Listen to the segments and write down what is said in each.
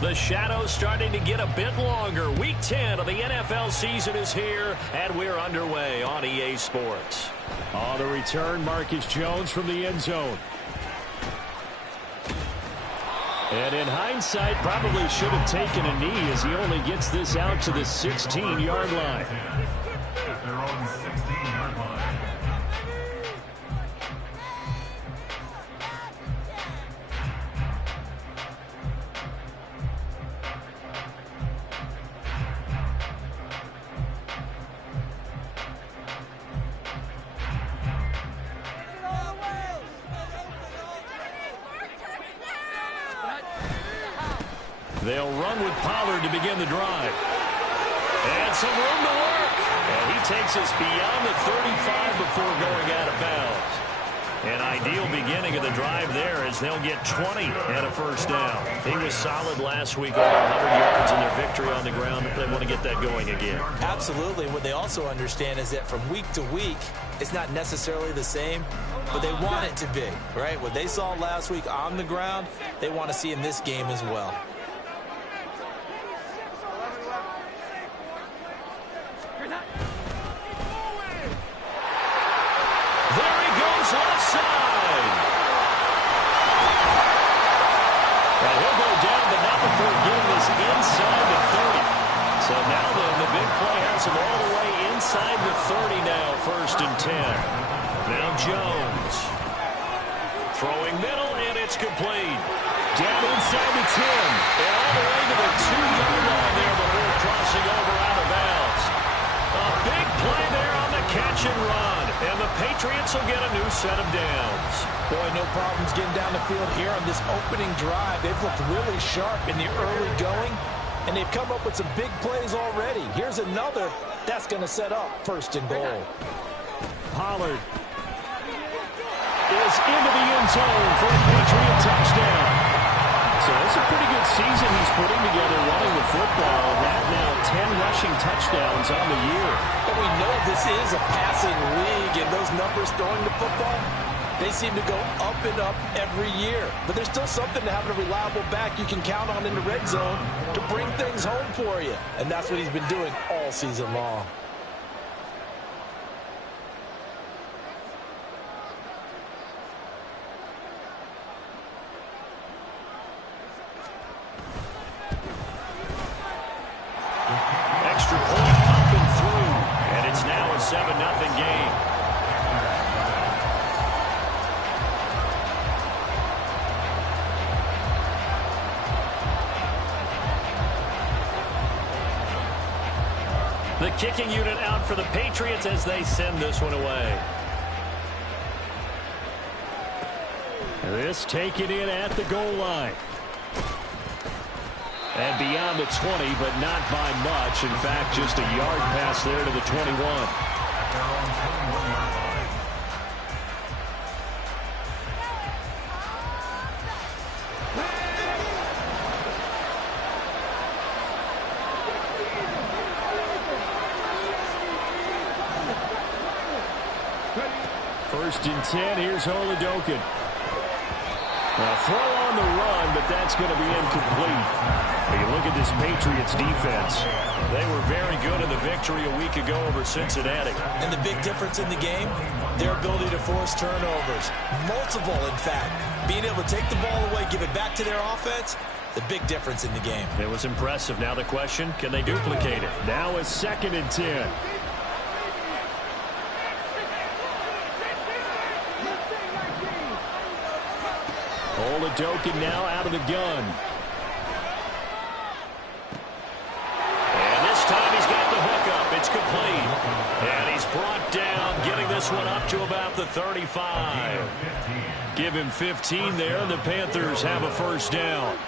The shadow's starting to get a bit longer. Week 10 of the NFL season is here, and we're underway on EA Sports. On the return, Marcus Jones from the end zone. And in hindsight, probably should have taken a knee as he only gets this out to the 16-yard line. They're on the 16-yard line. They'll run with Pollard to begin the drive. And some room to work. And he takes us beyond the 35 before going out of bounds. An ideal beginning of the drive there as they'll get 20 and a first down. He was solid last week, over 100 yards in their victory on the ground. They want to get that going again. Absolutely. What they also understand is that from week to week, it's not necessarily the same, but they want it to be, right? What they saw last week on the ground, they want to see in this game as well. So now then, the big play has him all the way inside the 30 now, 1st and 10. Now Jones. Throwing middle, and it's complete. Down inside the 10. And all the way to the 2-yard line there before crossing over out of bounds. A big play there on the catch and run. And the Patriots will get a new set of downs. Boy, no problems getting down the field here on this opening drive. They've looked really sharp in the early going. And they've come up with some big plays already. Here's another that's going to set up 1st and goal. Pollard is into the end zone for a Patriot touchdown. So that's a pretty good season he's putting together running the football. That now 10 rushing touchdowns on the year. And we know this is a passing league, and those numbers throwing the football, they seem to go up and up every year. But there's still something to having a reliable back you can count on in the red zone to bring things home for you. And that's what he's been doing all season long. Extra point up and through. And it's now a 7-0 game. The kicking unit out for the Patriots as they send this one away. This taken in at the goal line. And beyond the 20, but not by much. In fact, just a yard pass there to the 21. They're on 21-yard line. First and 10, here's Holidokin. A throw on the run, but that's going to be incomplete. You look at this Patriots defense. They were very good in the victory a week ago over Cincinnati. And the big difference in the game, their ability to force turnovers. Multiple, in fact. Being able to take the ball away, give it back to their offense, the big difference in the game. It was impressive. Now the question, can they duplicate it? Now a 2nd and 10. Holidokin now out of the gun. And this time he's got the hook up. It's complete. And he's brought down, getting this one up to about the 35. Give him 15 there, and the Panthers have a first down.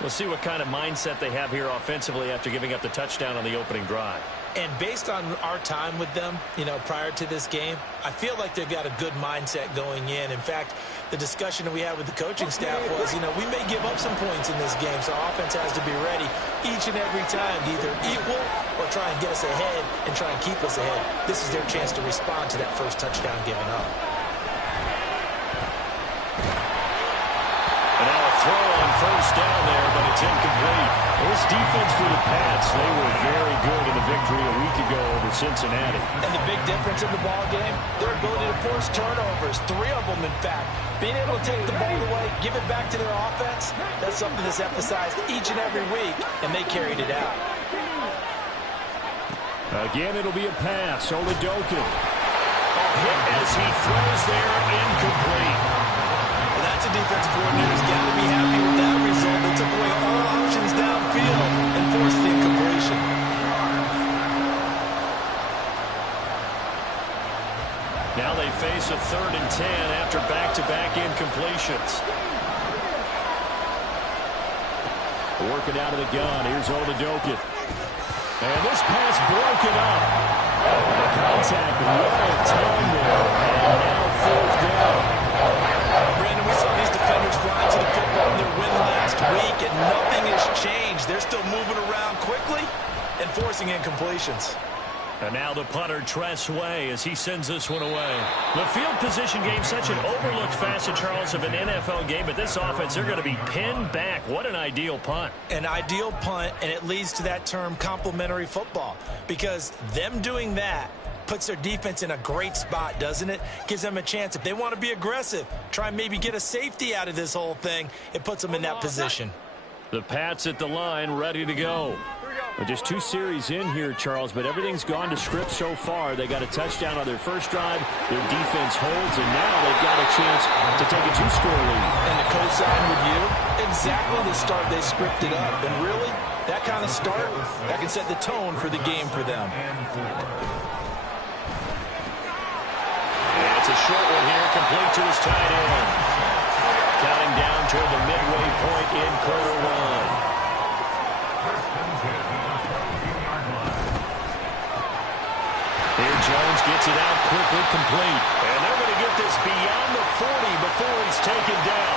We'll see what kind of mindset they have here offensively after giving up the touchdown on the opening drive. And based on our time with them, prior to this game, I feel like they've got a good mindset going in. In fact, the discussion that we had with the coaching staff was, we may give up some points in this game, so our offense has to be ready each and every time to either equal or try and get us ahead and try and keep us ahead. This is their chance to respond to that first touchdown given up. And now a throw on first down there, but it's incomplete. This defense for the Pats, they were very good in the victory a week ago over Cincinnati. And the big difference in the ball game, their ability to force turnovers, 3 of them, in fact. Being able to take the ball away, give it back to their offense, that's something that's emphasized each and every week, and they carried it out. Again, it'll be a pass. Oladokin. Hit as he throws there, incomplete. Well, that's a defensive coordinator's got to be happy with that result. They took away all options downfield and forced the incompletion. Now they face a 3rd and 10 after back-to-back incompletions. Working out of the gun. Here's Oladokin. And this pass broken up. The contact, right of time there. And now 4th down. Brandon, we saw these defenders fly to the football in their win last week, and nothing has changed. They're still moving around quickly and forcing incompletions. And now the punter, Tress Way, as he sends this one away. The field position game, such an overlooked facet, Charles, of an NFL game. But this offense, they're going to be pinned back. What an ideal punt. An ideal punt, and it leads to that term complementary football. Because them doing that puts their defense in a great spot, doesn't it? Gives them a chance. If they want to be aggressive, try and maybe get a safety out of this whole thing, it puts them in that position. The Pats at the line, ready to go. Well, just 2 series in here, Charles, but everything's gone to script so far. They got a touchdown on their first drive. Their defense holds, and now they've got a chance to take a 2-score lead. And to co-sign with you, exactly the start they scripted up. And really, that kind of start, that can set the tone for the game for them. And it's a short one here, complete to his tight end. Counting down toward the midway point in quarter 1. Here Jones gets it out quickly, complete. And they're going to get this beyond the 40 before he's taken down.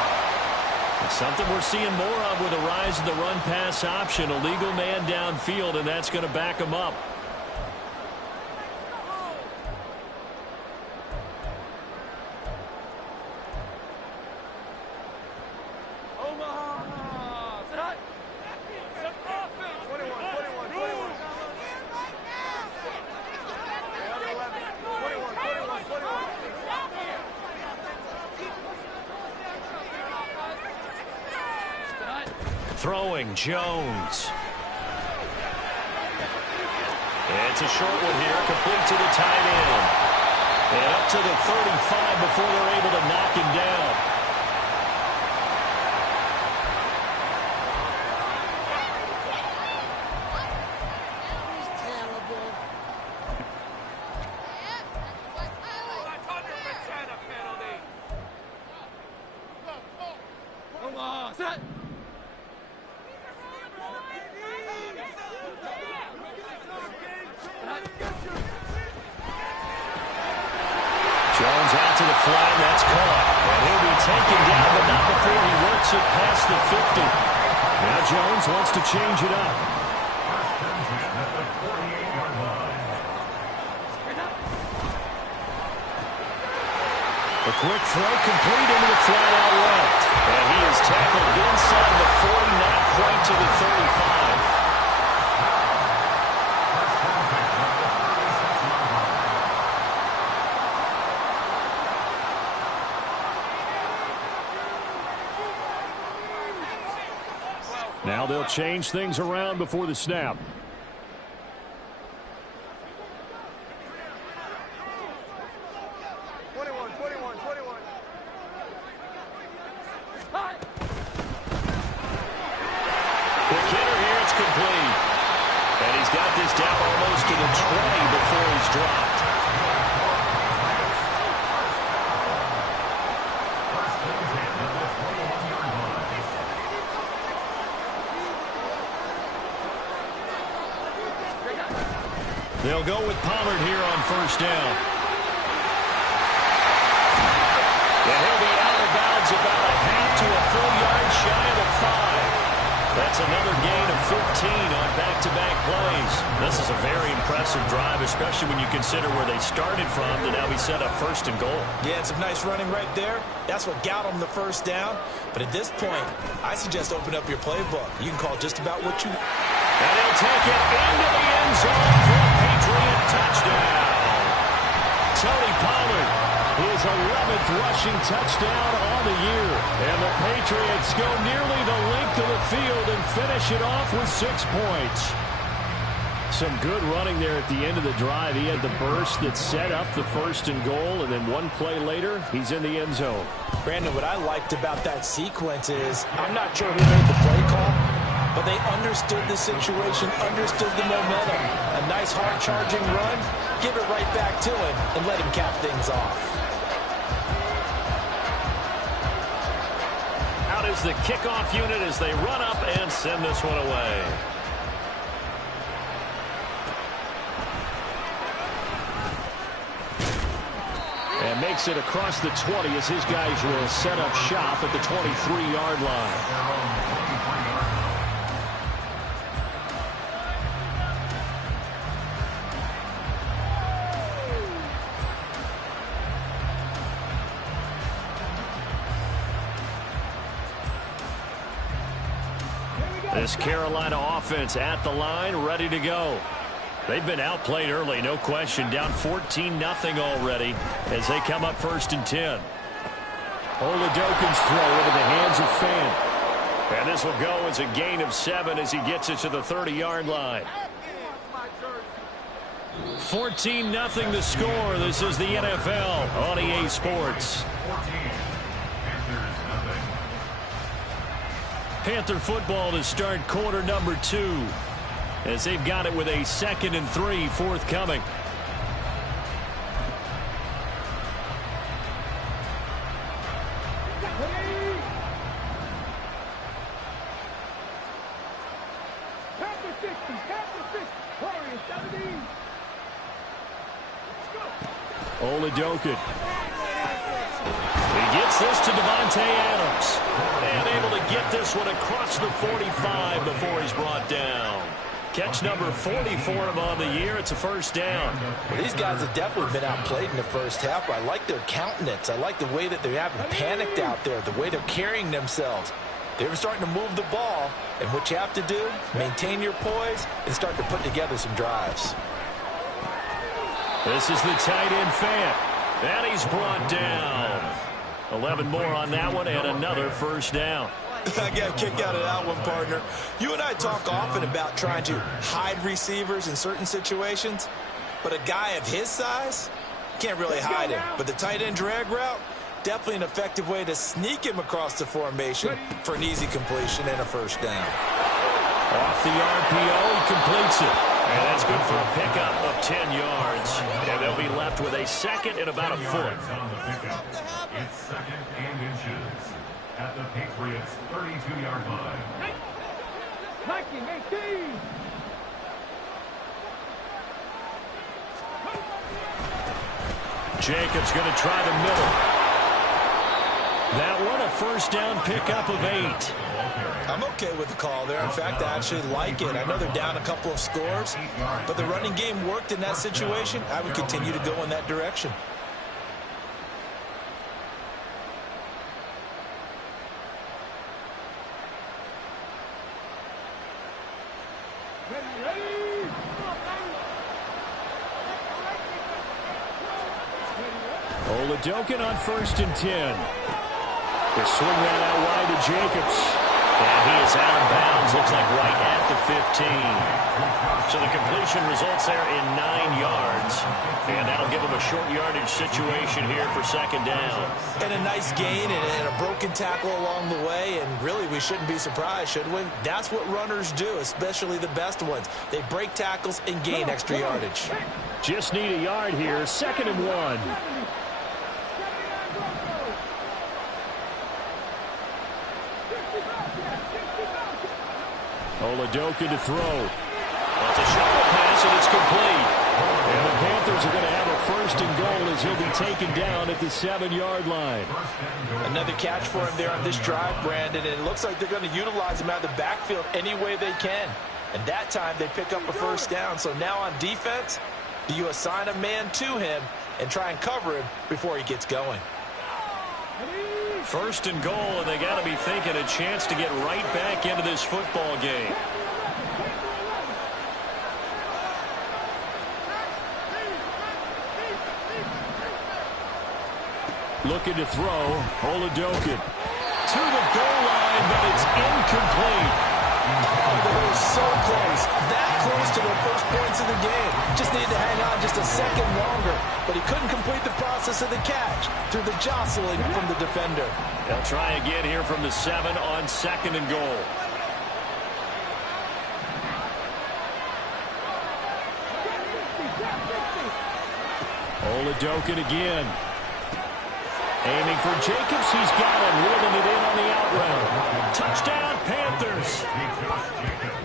It's something we're seeing more of with a rise in the run-pass option. A legal man downfield, and that's going to back him up. Throwing, Jones. It's a short one here, complete to the tight end. And up to the 35 before they're able to knock him down. Jones out to the flat, and that's caught. And he'll be taken down, but not before he works it past the 50. Now Jones wants to change it up. A quick throw complete into the flat out left. And he is tackled inside the 40, not quite to the 35. Now they'll change things around before the snap. Quick hitter here, it's complete. And he's got this down almost to the 20 before he's dropped. They'll go with Pollard here on first down. And he'll be out of bounds about a half to a full yard shy of the 5. That's another gain of 15 on back-to-back plays. This is a very impressive impressive drive, especially when you consider where they started from to now be set up first and goal. Yeah, some nice running right there. That's what got them the first down. But at this point, I suggest open up your playbook. You can call just about what you... And they'll take it into the end zone for a Patriot touchdown. Tony Pollard, his 11th rushing touchdown on the year. And the Patriots go nearly the length of the field and finish it off with 6 points. Some good running there at the end of the drive. He had the burst that set up the first and goal, and then one play later, he's in the end zone. Brandon, what I liked about that sequence is I'm not sure who made the play call, but they understood the situation, understood the momentum. A nice hard-charging run, give it right back to him, and let him cap things off. Out is the kickoff unit as they run up and send this one away. And makes it across the 20 as his guys will set up shop at the 23-yard line. This Carolina offense at the line, ready to go. They've been outplayed early, no question. Down 14-0 already as they come up first and 10. Oladokin's throw into the hands of Fant. And this will go as a gain of 7 as he gets it to the 30-yard line. 14-0 the score. This is the NFL on EA Sports. Panther football to start quarter number 2. As they've got it with a 2nd and 3 forthcoming. Oladokin. He gets this to Devontae Adams. And able to get this one across the 45 before he's brought down. Catch number 40 for him on the year. It's a first down. Well, these guys have definitely been outplayed in the first half. I like their countenance. I like the way that they haven't panicked out there, the way they're carrying themselves. They're starting to move the ball, and what you have to do, maintain your poise and start to put together some drives. This is the tight end Fant. And he's brought down. 11 more on that one and another first down. I got a kick out of that one, partner. You and I talk often about trying to hide receivers in certain situations, but a guy of his size can't really hide him. But the tight end drag route, definitely an effective way to sneak him across the formation for an easy completion and a first down. Off the RPO, he completes it. And that's good for a pickup of 10 yards. And they'll be left with a 2nd and about a foot. It's 2nd and inches at the Patriots' 32-yard line. Jacobs going to try the middle. That one a first down pickup of 8. I'm okay with the call there. In fact, I actually like it. I know they're down a couple of scores, but the running game worked in that situation. I would continue to go in that direction. Oladokin on 1st and 10. They swing that out wide to Jacobs. And he is out of bounds. Looks like right at the 15. So the completion results there in 9 yards. And that'll give him a short yardage situation here for 2nd down. And a nice gain and a broken tackle along the way. And really, we shouldn't be surprised, should we? That's what runners do, especially the best ones. They break tackles and gain extra yardage. Just need a yard here. 2nd and 1. Oladokin to throw. That's a shovel pass, and it's complete. And the Panthers are going to have a 1st and goal as he'll be taken down at the 7-yard line. Another catch for him there on this drive, Brandon, and it looks like they're going to utilize him out of the backfield any way they can. And that time they pick up a first down. So now on defense, do you assign a man to him and try and cover him before he gets going? First and goal, and they got to be thinking a chance to get right back into this football game. Looking to throw, Oladokin. To the goal line, but it's incomplete. Oh, they were so close. That close to their first points of the game. Just needed to hang on just a second longer. But he couldn't complete the process of the catch through the jostling from the defender. They'll try again here from the 7 on second and goal. Oladokin again. Aiming for Jacobs. He's got him. Reeling it in on the out route. Touchdown, Panthers.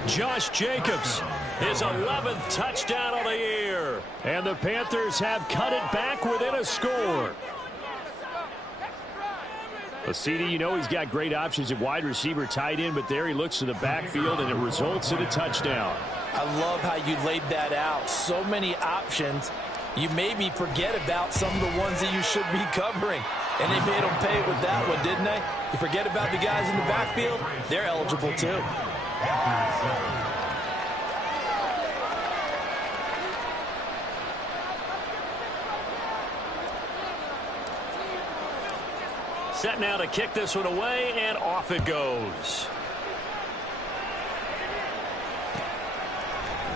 Josh Jacobs, his 11th touchdown of the year. And the Panthers have cut it back within a score. Well, CD, you know he's got great options at wide receiver, tight end, but there he looks to the backfield, and it results in a touchdown. I love how you laid that out. So many options. You maybe forget about some of the ones that you should be covering. And they made them pay with that one, didn't they? You forget about the guys in the backfield, they're eligible too. Set now to kick this one away, and off it goes.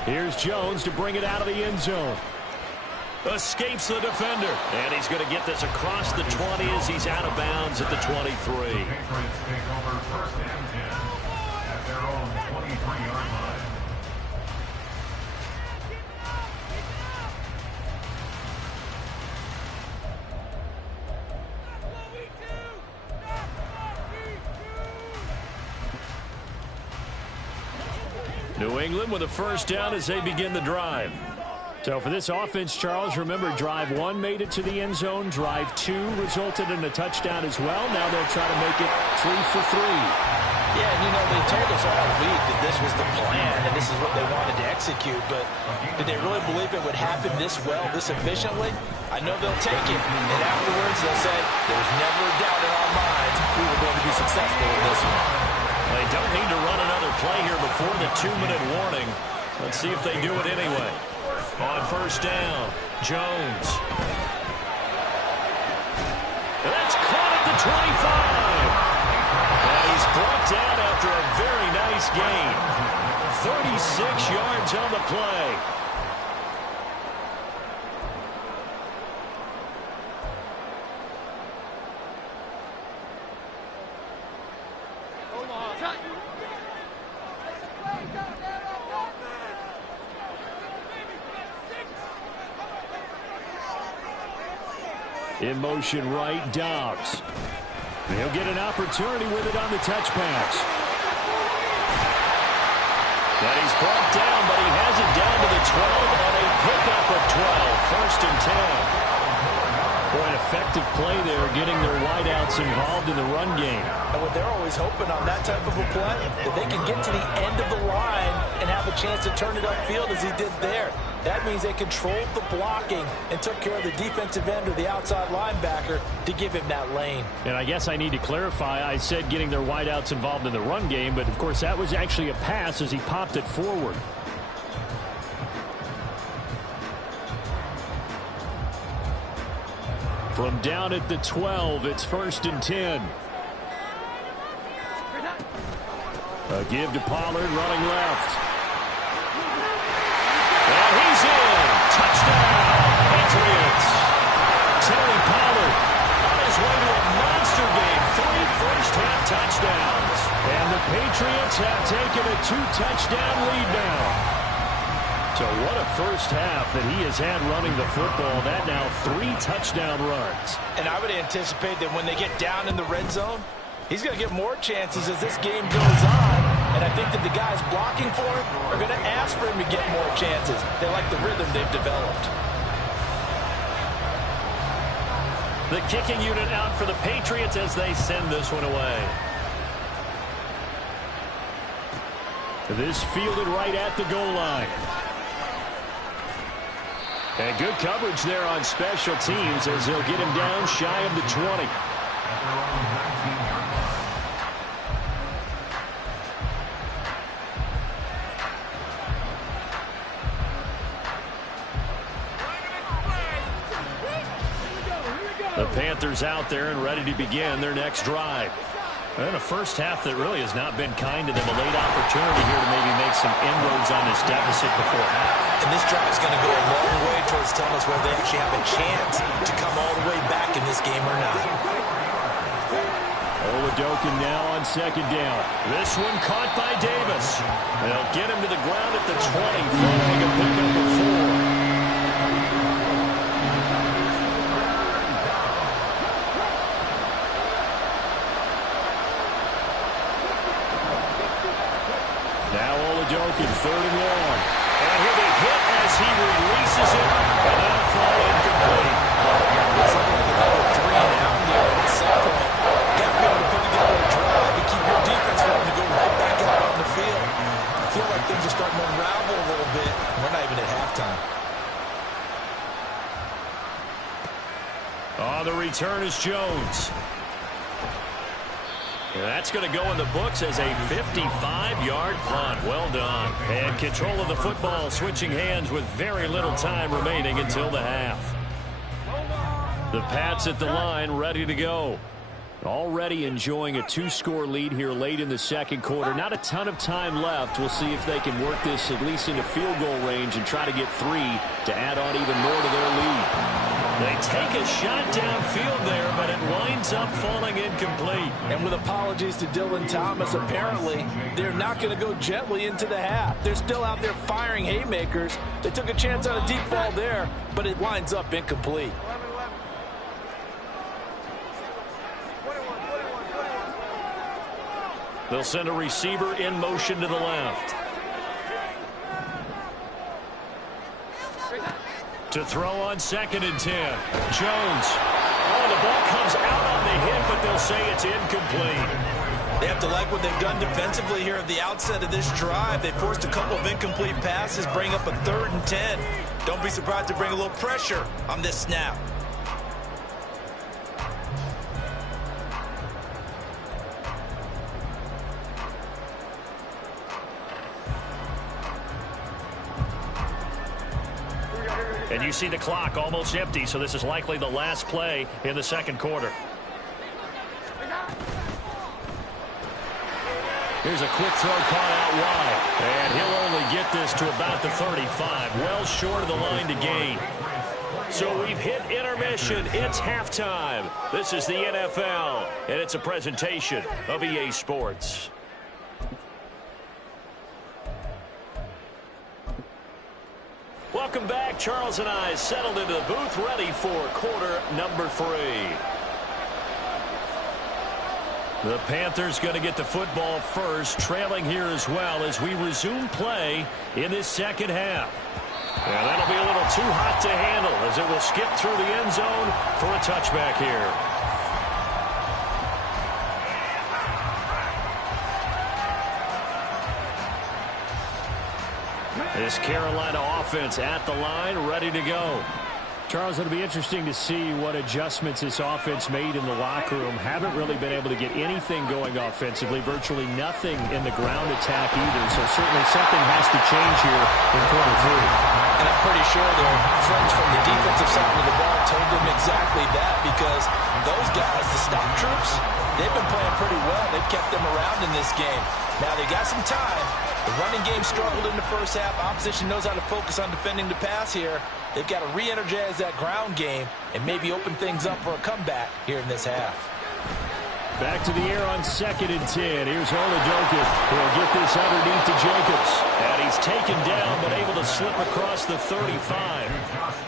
Here's Jones to bring it out of the end zone. Escapes the defender. And he's going to get this across the 20 as he's out of bounds at the 23. Patriots take over first and 10 at their own 23-yard line. New England with a first down as they begin the drive. So for this offense, Charles, remember, drive 1 made it to the end zone. Drive 2 resulted in a touchdown as well. Now they'll try to make it 3 for 3. Yeah, and you know, they told us all week that this was the plan and this is what they wanted to execute, but did they really believe it would happen this well, this efficiently? I know they'll take it, and afterwards they'll say, there's never a doubt in our minds we were going to be successful in this one. They don't need to run another play here before the 2-minute warning. Let's see if they do it anyway. On first down, Jones. That's caught at the 25. And he's brought down after a very nice gain. 36 yards on the play. In motion right, Dobbs. He'll get an opportunity with it on the touch pass. And he's brought down, but he has it down to the 12 on a pickup of 12. First and 10. Boy, an effective play there, getting their wideouts involved in the run game. And what they're always hoping on that type of a play, that they can get to the end of the line and have a chance to turn it upfield as he did there. That means they controlled the blocking and took care of the defensive end or the outside linebacker to give him that lane. And I guess I need to clarify, I said getting their wideouts involved in the run game, but of course that was actually a pass as he popped it forward. From down at the 12, it's first and 10. A give to Pollard, running left. And he's in. Touchdown, Patriots. Terry Pollard on his way to a monster game. 3 first-half touchdowns. And the Patriots have taken a 2-touchdown lead now. So what a first half that he has had running the football. That now 3 touchdown runs. And I would anticipate that when they get down in the red zone, he's going to get more chances as this game goes on. And I think that the guys blocking for him are going to ask for him to get more chances. They like the rhythm they've developed. The kicking unit out for the Patriots as they send this one away. This fielded right at the goal line. And good coverage there on special teams as they'll get him down shy of the 20. The Panthers out there and ready to begin their next drive. And a first half that really has not been kind to them. A late opportunity here to maybe make some inroads on this deficit before half. And this drive is going to go a long way towards telling us whether they actually have a chance to come all the way back in this game or not. Oladokin now on second down. This one caught by Davis. They'll get him to the ground at the 20, following a pickup of 4. Oladokin, third and long. And he'll be hit as he releases it. And that'll fly incomplete. It's like another 3 and out there at some point. You got to be able to put together a drive and keep your defense from to go right back out on the field. I feel like things are starting to unravel a little bit. We're not even at halftime. On the return is Jones. That's going to go in the books as a 55-yard punt. Well done. And control of the football switching hands with very little time remaining until the half. The Pats at the line ready to go. Already enjoying a 2-score lead here late in the second quarter. Not a ton of time left. We'll see if they can work this at least into field goal range and try to get 3 to add on even more to their lead. They take a shot downfield there, but it winds up falling incomplete. And with apologies to Dylan Thomas, apparently they're not going to go gently into the half. They're still out there firing haymakers. They took a chance on a deep ball there, but it winds up incomplete. They'll send a receiver in motion to the left. To throw on 2nd and 10. Jones. Oh, the ball comes out on the hit, but they'll say it's incomplete. They have to like what they've done defensively here at the outset of this drive. They forced a couple of incomplete passes, bring up a 3rd and 10. Don't be surprised to bring a little pressure on this snap. And you see the clock almost empty, so this is likely the last play in the second quarter. Here's a quick throw caught out wide. And he'll only get this to about the 35. Well short of the line to gain. So we've hit intermission. It's halftime. This is the NFL, and it's a presentation of EA Sports. Welcome back. Charles and I settled into the booth, ready for quarter number 3. The Panthers going to get the football first, trailing here as well as we resume play in this second half. And that'll be a little too hot to handle as it will skip through the end zone for a touchback here. This Carolina offense at the line, ready to go. Charles, it'll be interesting to see what adjustments this offense made in the locker room. Haven't really been able to get anything going offensively, virtually nothing in the ground attack either. So certainly something has to change here in quarter 3. And I'm pretty sure their friends from the defensive side of the ball told them exactly that, because those guys, the stock troops, they've been playing pretty well. They've kept them around in this game. Now they got some time. The running game struggled in the first half. Opposition knows how to focus on defending the pass here. They've got to re-energize that ground game and maybe open things up for a comeback here in this half. Back to the air on 2nd and 10. Here's Oladokin, who will get this underneath to Jacobs. And he's taken down, but able to slip across the 35.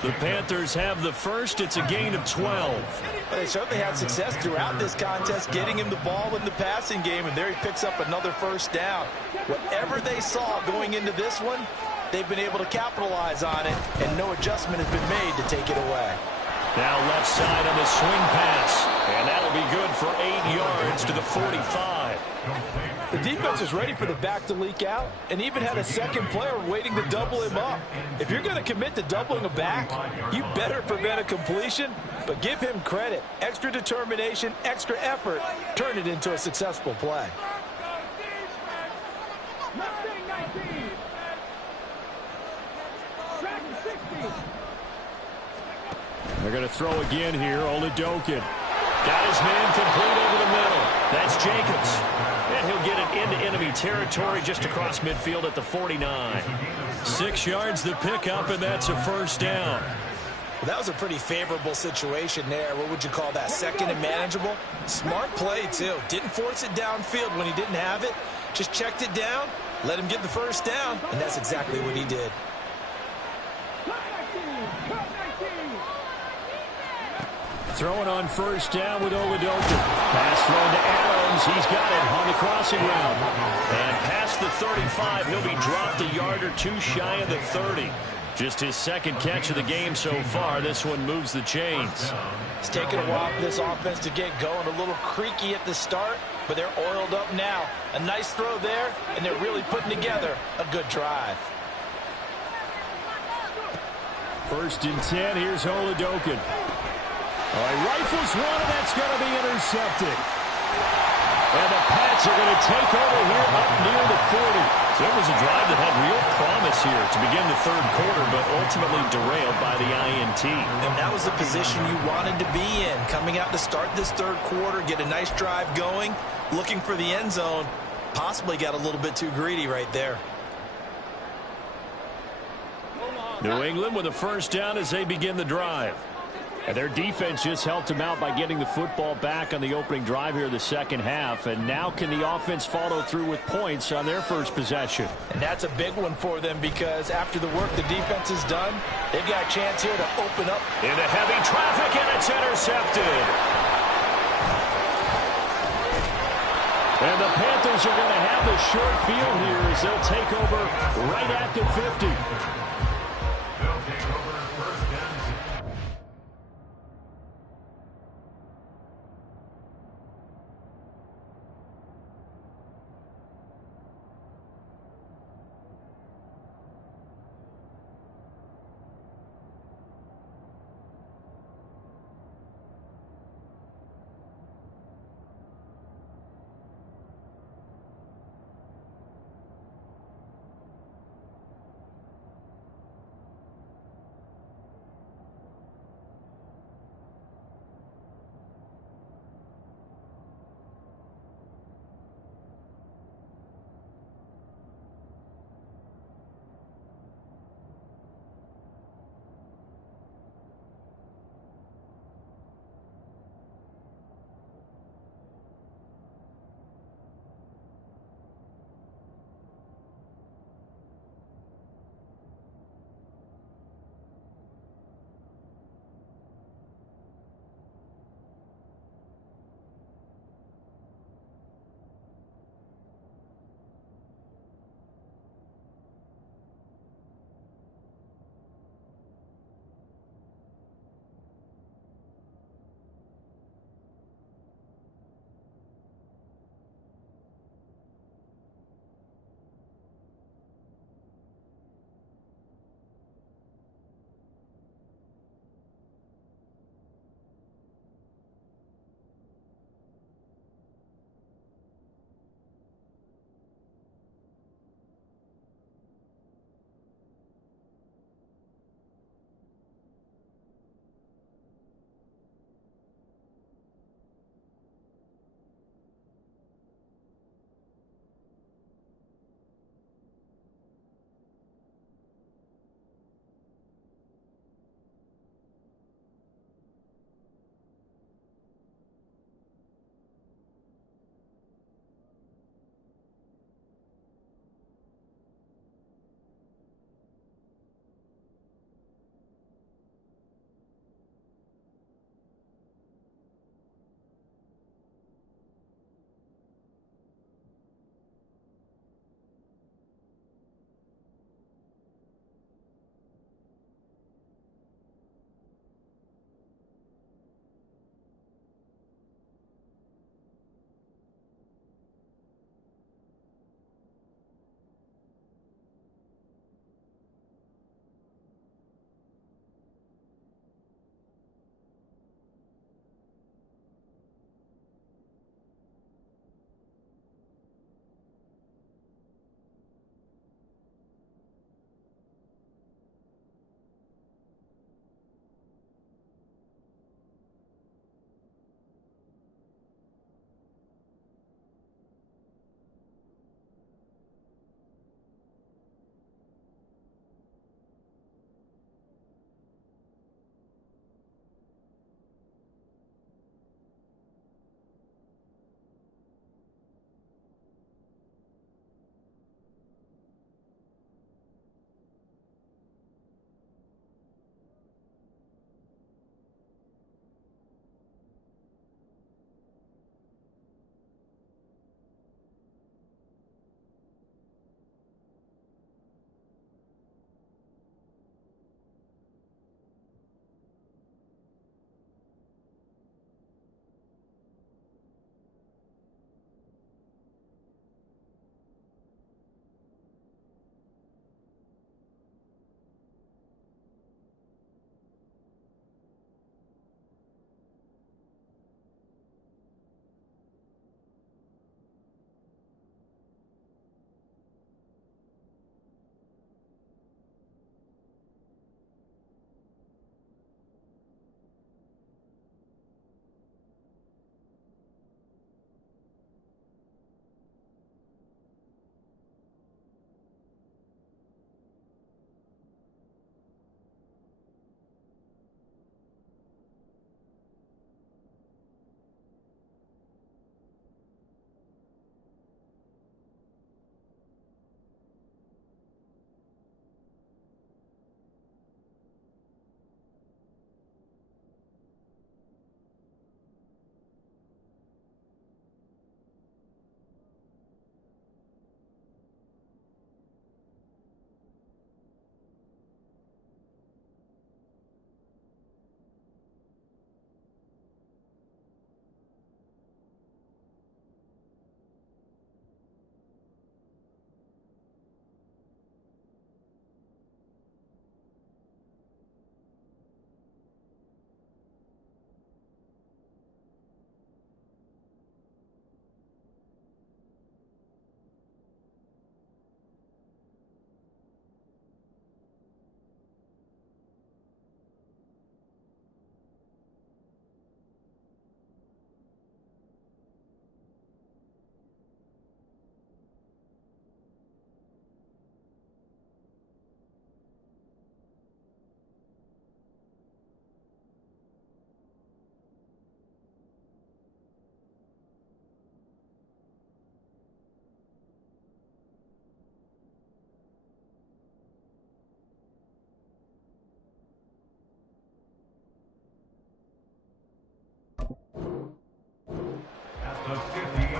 The Panthers have the first. It's a gain of 12. But they certainly had success throughout this contest, getting him the ball in the passing game, and there he picks up another first down. Whatever they saw going into this one, they've been able to capitalize on it, and no adjustment has been made to take it away. Now left side on the swing pass, and that'll be good for 8 yards to the 45. The defense was ready for the back to leak out and even had a second player waiting to double him up. If you're going to commit to doubling a back, you better prevent a completion, but give him credit. Extra determination, extra effort, turn it into a successful play. They're going to throw again here. Oladokin. Got his man complete over the middle. That's Jacobs. And he'll get it into enemy territory just across midfield at the 49. 6 yards the pickup, and that's a first down. Well, that was a pretty favorable situation there. What would you call that? Second and manageable? Smart play, too. Didn't force it downfield when he didn't have it. Just checked it down, let him get the first down, and that's exactly what he did. Throwing on first down with Oladokin. Pass thrown to Adams. He's got it on the crossing route. And past the 35, he'll be dropped a yard or two shy of the 30. Just his second catch of the game so far. This one moves the chains. It's taken a while for this offense to get going. A little creaky at the start, but they're oiled up now. A nice throw there, and they're really putting together a good drive. First and 10. Here's Oladokin. All right, rifles one, and that's going to be intercepted. And the Pats are going to take over here up near the 40. So it was a drive that had real promise here to begin the third quarter, but ultimately derailed by the INT. And that was the position you wanted to be in. Coming out to start this third quarter, get a nice drive going, looking for the end zone. Possibly got a little bit too greedy right there. New England with a first down as they begin the drive. And their defense just helped them out by getting the football back on the opening drive here the second half. And now can the offense follow through with points on their first possession? And that's a big one for them because after the work the defense has done, they've got a chance here to open up. Into heavy traffic, and it's intercepted. And the Panthers are going to have the short field here as they'll take over right at the 50.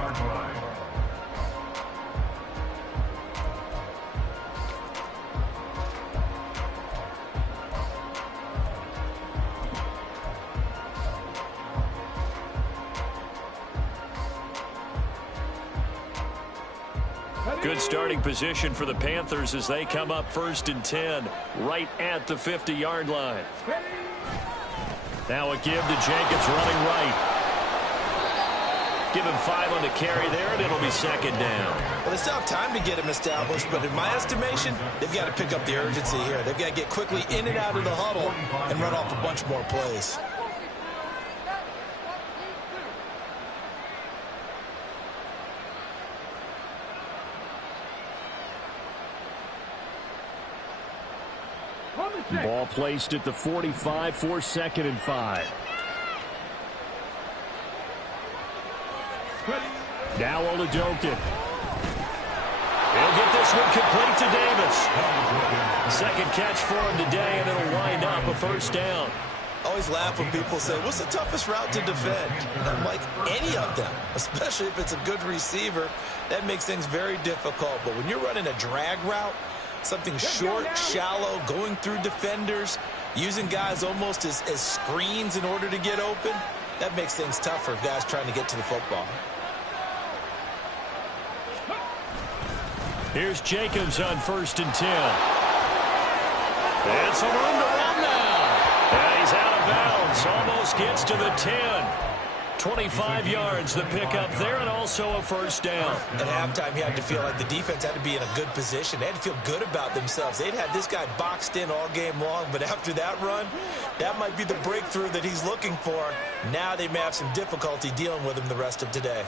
20-yard line. Good starting position for the Panthers as they come up 1st and 10, right at the 50-yard line. Now a give to Jacobs running right. Give him 5 on the carry there, and it'll be 2nd down. Well, they still have time to get him established, but in my estimation, they've got to pick up the urgency here. They've got to get quickly in and out of the huddle and run off a bunch more plays. Ball placed at the 45 for 2nd and 5. Now Oladokin. He'll get this one complete to Davis. 2nd catch for him today, and it'll wind up a 1st down. I always laugh when people say, what's the toughest route to defend? And I'm like, any of them, especially if it's a good receiver. That makes things very difficult. But when you're running a drag route, something short, shallow, going through defenders, using guys almost as screens in order to get open, that makes things tough for guys trying to get to the football. Here's Jacobs on 1st and 10. And some room to run now. And he's out of bounds. Almost gets to the 10. 25 yards the pickup there, and also a 1st down. At halftime, you had to feel like the defense had to be in a good position. They had to feel good about themselves. They'd had this guy boxed in all game long, but after that run, that might be the breakthrough that he's looking for. Now they may have some difficulty dealing with him the rest of today.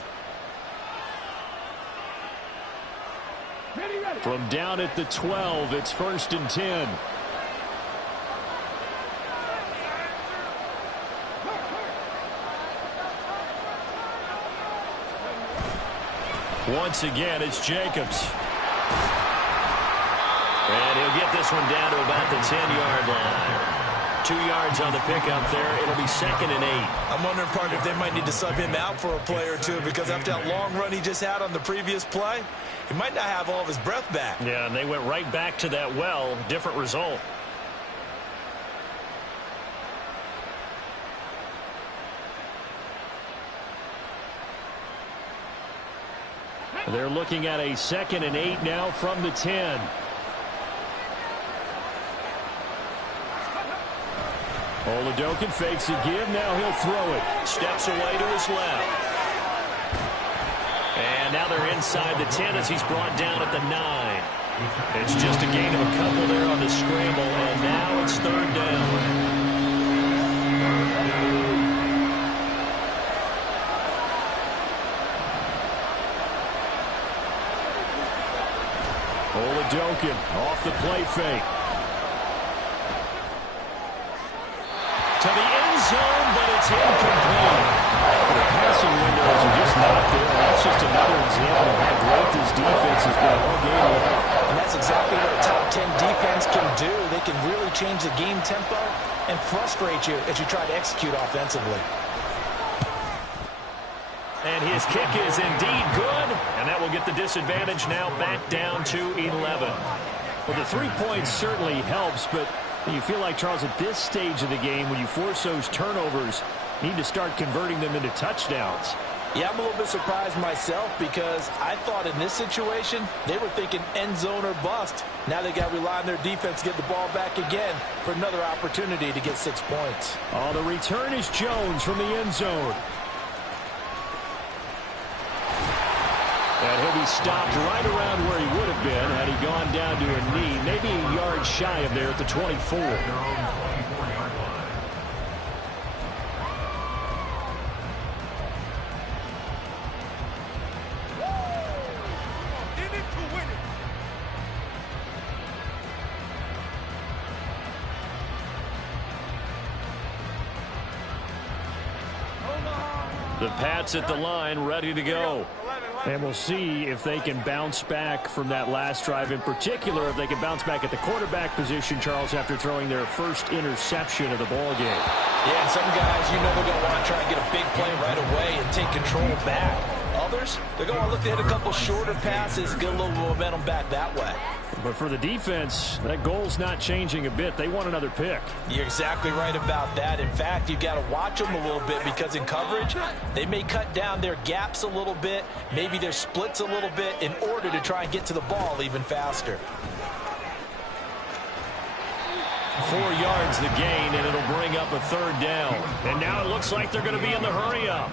From down at the 12, it's 1st and 10. Once again, it's Jacobs. And he'll get this one down to about the 10-yard line. 2 yards on the pickup there. It'll be 2nd and 8. I'm wondering, partner, if they might need to sub him out for a play or two, because after that long run he just had on the previous play, he might not have all of his breath back. Yeah, and they went right back to that well. Different result. They're looking at a 2nd and 8 now from the 10. Oladokin fakes a give. Now he'll throw it. Steps away to his left. And now they're inside the 10 as he's brought down at the 9. It's just a gain of a couple there on the scramble, and now it's 3rd down. Oladokin off the play fake. To the end zone, but it's incomplete. The passing windows are just not there. That's just another example of how great this defense has been all game long. And that's exactly what a top 10 defense can do. They can really change the game tempo and frustrate you as you try to execute offensively. And his kick is indeed good, and that will get the disadvantage now back down to 11. Well, the 3 points certainly helps, but you feel like, Charles, at this stage of the game, when you force those turnovers, you need to start converting them into touchdowns. Yeah, I'm a little bit surprised myself because I thought in this situation they were thinking end zone or bust. Now they got to rely on their defense to get the ball back again for another opportunity to get 6 points. Oh, the return is Jones from the end zone. And he'll be stopped right around where he would have been had he gone down to a knee, maybe a yard shy of there at the 24. The Pats at the line, ready to go. And we'll see if they can bounce back from that last drive. In particular, if they can bounce back at the quarterback position, Charles, after throwing their first interception of the ball game. Yeah, and some guys, you know, they're going to want to try and get a big play right away and take control back. All others, they're going to look to hit a couple shorter passes, get a little momentum back that way. But for the defense, that goal's not changing a bit. They want another pick. You're exactly right about that. In fact, you've got to watch them a little bit because in coverage, they may cut down their gaps a little bit, maybe their splits a little bit in order to try and get to the ball even faster. 4 yards the gain, and it'll bring up a third down. And now it looks like they're going to be in the hurry-up.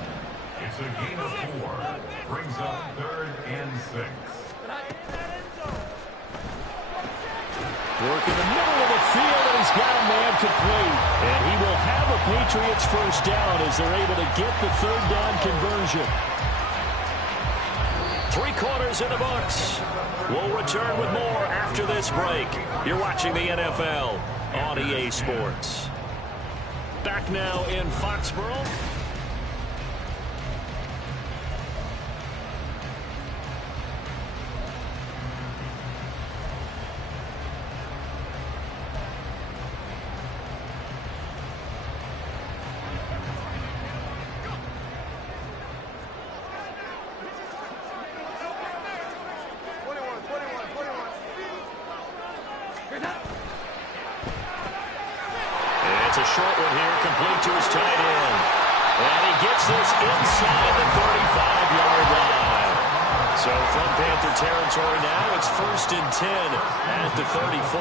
It's a gain of 4. Brings up 3rd and 6. Work in the middle of the field, and he's got a man complete. And he will have a Patriots first down as they're able to get the third down conversion. 3 quarters in the books. We'll return with more after this break. You're watching the NFL on EA Sports. Back now in Foxborough. It's a short one here, complete to his tight end. And he gets this inside the 35-yard line. So from Panther territory now, it's 1st and 10 at the 34.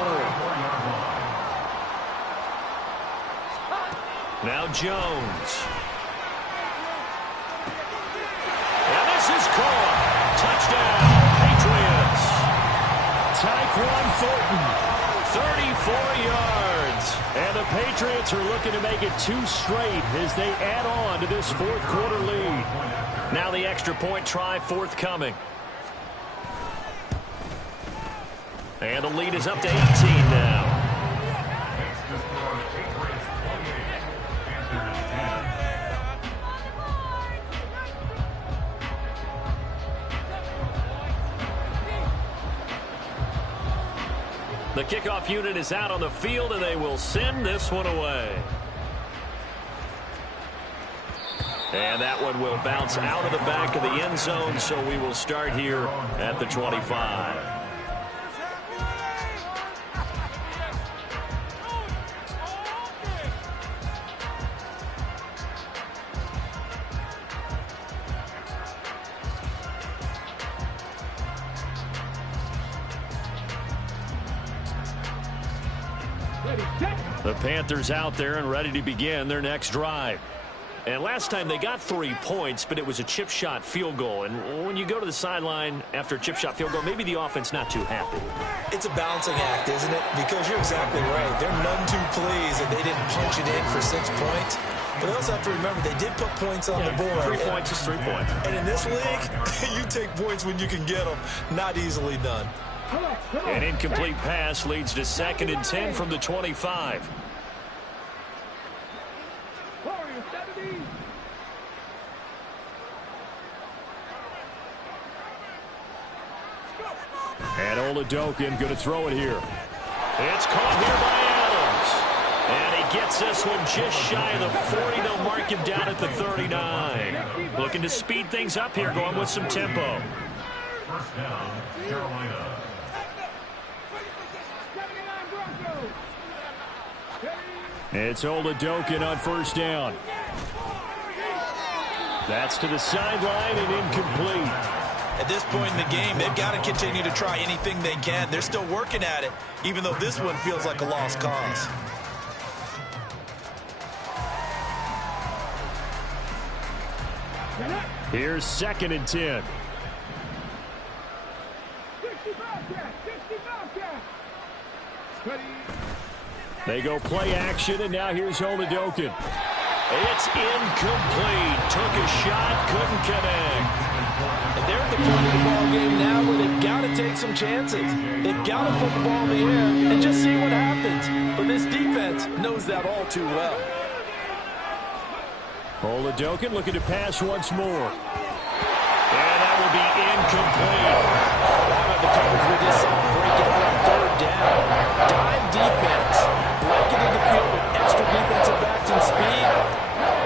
Now Jones. And this is caught. Touchdown, Patriots. Tyquan Thornton. 34 yards. And the Patriots are looking to make it 2 straight as they add on to this 4th quarter lead. Now the extra point try forthcoming. And the lead is up to 18 now. The kickoff unit is out on the field, and they will send this one away. And that one will bounce out of the back of the end zone, so we will start here at the 25. The Panthers out there and ready to begin their next drive. And last time they got 3 points, but it was a chip shot field goal. And when you go to the sideline after a chip shot field goal, maybe the offense not too happy. It's a balancing act, isn't it? Because you're exactly right. They're none too pleased that they didn't punch it in for 6 points. But they also have to remember they did put points on the board. 3 points is 3 points. And in this league, you take points when you can get them. Not easily done. An incomplete pass leads to 2nd and 10 from the 25. And Oladokin going to throw it here. It's caught here by Adams. And he gets this one just shy of the 40. They'll mark him down at the 39. Looking to speed things up here, going with some tempo. First down, Carolina. It's Oladokin on 1st down. That's to the sideline and incomplete. At this point in the game, they've got to continue to try anything they can. They're still working at it, even though this one feels like a lost cause. Here's 2nd and 10. They go play action, and now here's Oladokin. It's incomplete. Took a shot, couldn't connect. And they're at the point of the ball game now where they've got to take some chances. They've got to put the ball in the air and just see what happens. But this defense knows that all too well. Oladokin looking to pass once more. And that will be incomplete. How about the coverage we just saw break it on 3rd down? Dime defense. Breaking in the field with extra defensive backs and speed.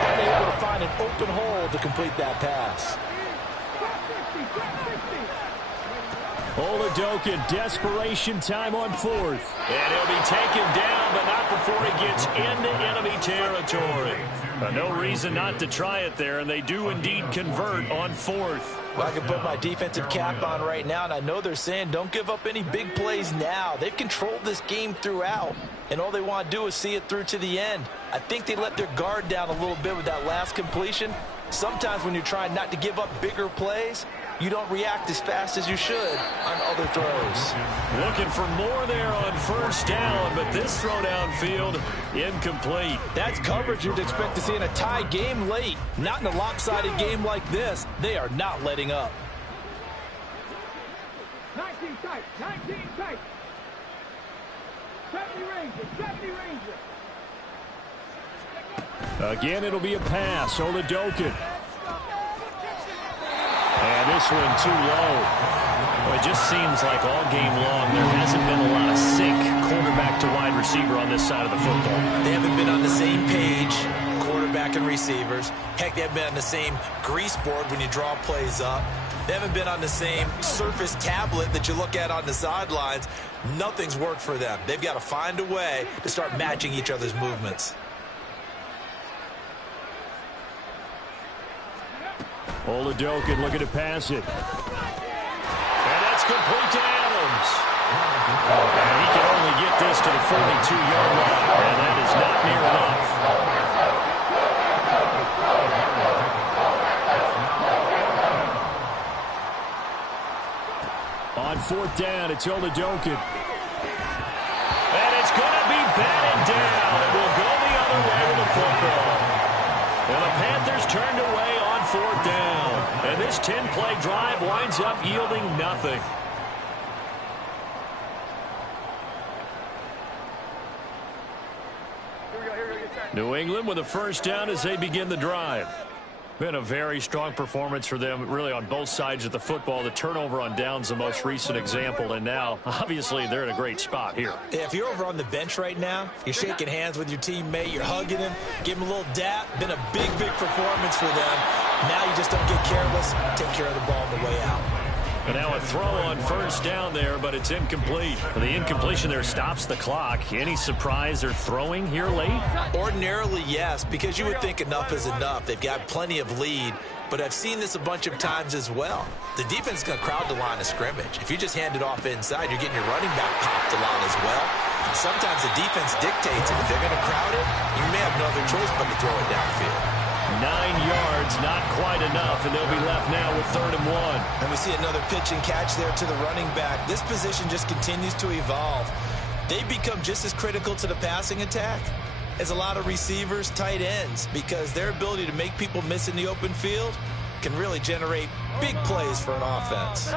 And able to find an open hole to complete that pass. Oladoka, desperation time on fourth. And he'll be taken down, but not before he gets into enemy territory. No reason not to try it there, and they do indeed convert on fourth. Well, I can put my defensive cap on right now, and I know they're saying don't give up any big plays now. They've controlled this game throughout, and all they want to do is see it through to the end. I think they let their guard down a little bit with that last completion. Sometimes when you're trying not to give up bigger plays, you don't react as fast as you should on other throws. Looking for more there on first down, but this throw downfield incomplete. That's coverage you'd expect to see in a tie game late. Not in a lopsided game like this. They are not letting up. 19 tight, 19 tight. 70 Rangers, 70 Rangers. Again, it'll be a pass. Oladoka. And this one too low. Well, it just seems like all game long there hasn't been a lot of sync quarterback to wide receiver on this side of the football. They haven't been on the same page, quarterback and receivers. Heck, they haven't been on the same grease board when you draw plays up. They haven't been on the same surface tablet that you look at on the sidelines. Nothing's worked for them. They've got to find a way to start matching each other's movements. Oladoka looking to pass it. And that's complete to Adams. And he can only get this to the 42-yard line. And that is not near enough. On fourth down, it's Oladoka. And it's going to be batted down. It will go the other way with the football. And the Panthers turned away on fourth down. And this 10-play drive winds up yielding nothing. New England with a first down as they begin the drive. Been a very strong performance for them, really, on both sides of the football. The turnover on downs, the most recent example, and now, obviously, they're in a great spot here. Yeah, if you're over on the bench right now, you're shaking hands with your teammate, you're hugging him, give him a little dap. Been a big, big performance for them. Now you just don't get careless. Take care of the ball on the way out. And now a throw on first down there, but it's incomplete. The incompletion there stops the clock. Any surprise they're throwing here late? Ordinarily, yes, because you would think enough is enough. They've got plenty of lead, but I've seen this a bunch of times as well. The defense is going to crowd the line of scrimmage. If you just hand it off inside, you're getting your running back popped a lot as well. Sometimes the defense dictates it. If they're going to crowd it, you may have no other choice but to throw it downfield. 9 yards, not quite enough, and they'll be left now with 3rd and 1. And we see another pitch and catch there to the running back. This position just continues to evolve. They become just as critical to the passing attack as a lot of receivers, tight ends, because their ability to make people miss in the open field can really generate big plays for an offense.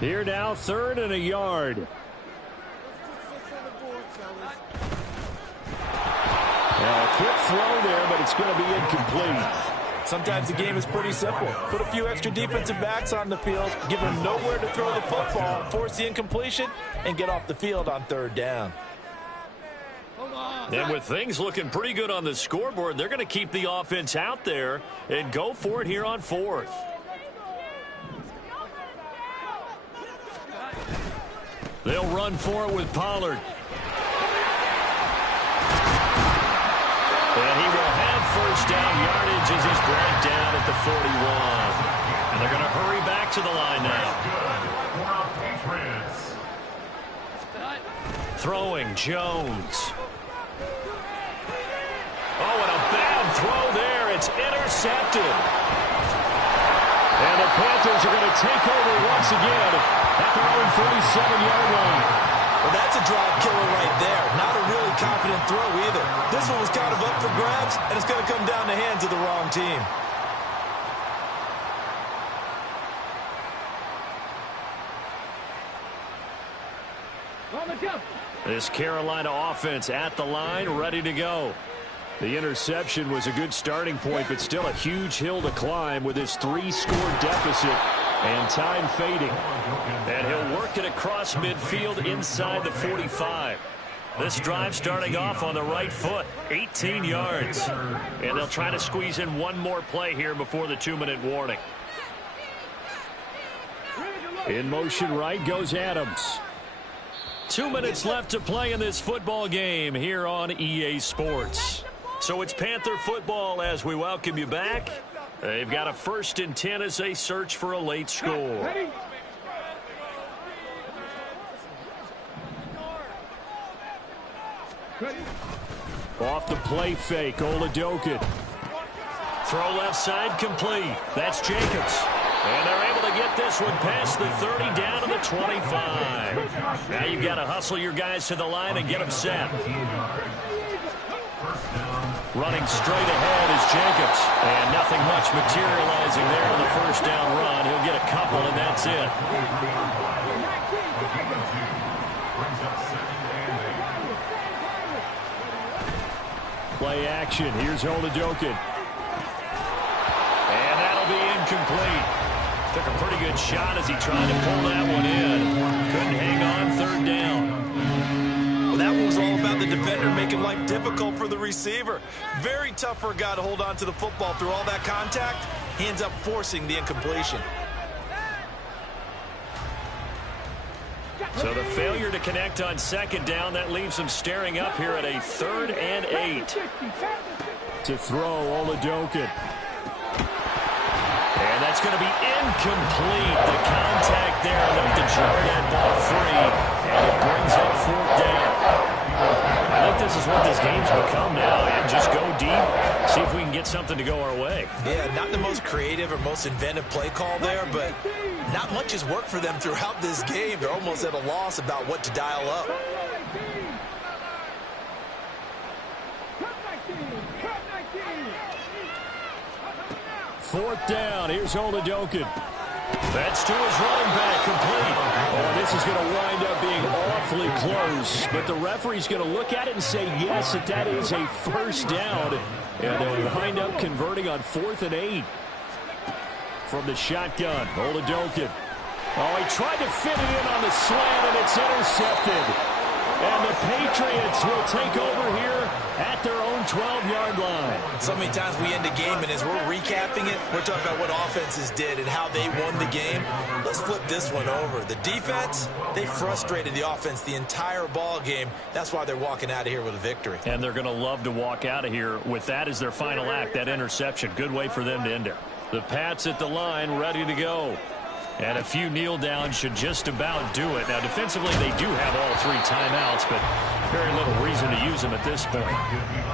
Here now, 3rd and a yard. A quick throw there, but it's going to be incomplete. Sometimes the game is pretty simple. Put a few extra defensive backs on the field, give them nowhere to throw the football, force the incompletion, and get off the field on 3rd down. And with things looking pretty good on the scoreboard, they're going to keep the offense out there and go for it here on 4th. They'll run for it with Pollard. And he will have first down yardage as he's dragged down at the 41. And they're going to hurry back to the line now. Throwing Jones. Oh, and a bad throw there. It's intercepted. And the Panthers are going to take over once again at their own 47-yard line. Well, that's a drive killer right there. Not a really confident throw either. This one was kind of up for grabs, and it's going to come down the hands of the wrong team. This Carolina offense at the line, ready to go. The interception was a good starting point, but still a huge hill to climb with his 3-score deficit and time fading. And he'll work it across midfield inside the 45. This drive starting off on the right foot, 18 yards. And they'll try to squeeze in one more play here before the 2-minute warning. In motion right goes Adams. 2 minutes left to play in this football game here on EA Sports. So it's Panther football as we welcome you back. They've got a 1st and 10 as they search for a late score. Off the play fake, Oladokin. Throw left side complete. That's Jacobs. And they're able to get this one past the 30 down to the 25. Now you've got to hustle your guys to the line and get them set. Running straight ahead is Jacobs. And nothing much materializing there on the 1st down run. He'll get a couple, and that's it. Play action. Here's Oladokin. And that'll be incomplete. Took a pretty good shot as he tried to pull that one in. Couldn't hang on 3rd down. Well, that one was all about the defender making life difficult for the receiver. Very tough for a guy to hold on to the football through all that contact. He ends up forcing the incompletion. So the failure to connect on 2nd down, that leaves them staring up here at a 3rd and 8. To throw, Oladokin. And that's going to be incomplete. The contact there enough to jar that ball free. And it brings up 4th down. I think this is what this game's become now. And just go deep, see if we can get something to go our way. Yeah, not the most creative or most inventive play call there, but not much has worked for them throughout this game. They're almost at a loss about what to dial up. 4th down. Here's Oladokin. That's to his running back, complete. Oh, this is going to wind up being awfully close. But the referee's going to look at it and say, yes, that is a 1st down. And they'll wind up converting on 4th and 8. From the shotgun, Oladokin. Oh, he tried to fit it in on the slant, and it's intercepted. And the Patriots will take over here at their own 12-yard line. So many times we end a game, and as we're recapping it, we're talking about what offenses did and how they won the game. Let's flip this one over. The defense, they frustrated the offense the entire ball game. That's why they're walking out of here with a victory. And they're going to love to walk out of here with that as their final act, that interception. Good way for them to end it. The Pats at the line, ready to go. And a few kneel downs should just about do it. Now, defensively, they do have all 3 timeouts, but very little reason to use them at this point.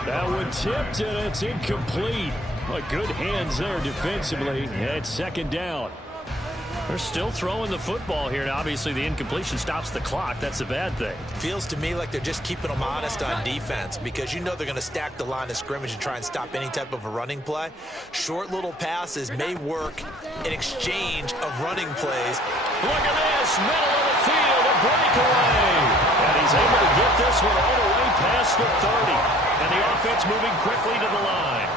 That one tipped, and it's incomplete. Well, good hands there defensively. And 2nd down. They're still throwing the football here. Now, obviously, the incompletion stops the clock. That's a bad thing. Feels to me like they're just keeping them honest on defense because you know they're going to stack the line of scrimmage and try and stop any type of a running play. Short little passes may work in exchange of running plays. Look at this, middle of the field, a breakaway. And he's able to get this one all the way past the 30. And the offense moving quickly to the line.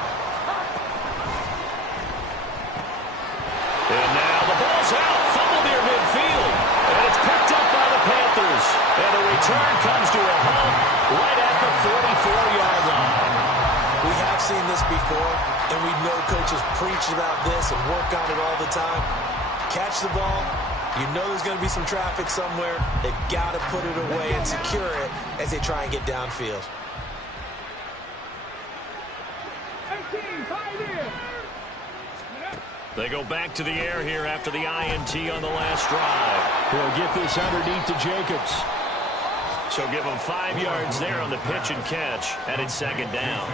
And now the ball's out, fumble near midfield. And it's picked up by the Panthers. And the return comes to a halt right at the 44-yard line. We have seen this before, and we know coaches preach about this and work on it all the time. Catch the ball. You know there's going to be some traffic somewhere. They've got to put it away and secure it as they try and get downfield. They go back to the air here after the INT on the last drive. He'll get this underneath to Jacobs. So give him 5 yards there on the pitch and catch, and it's 2nd down.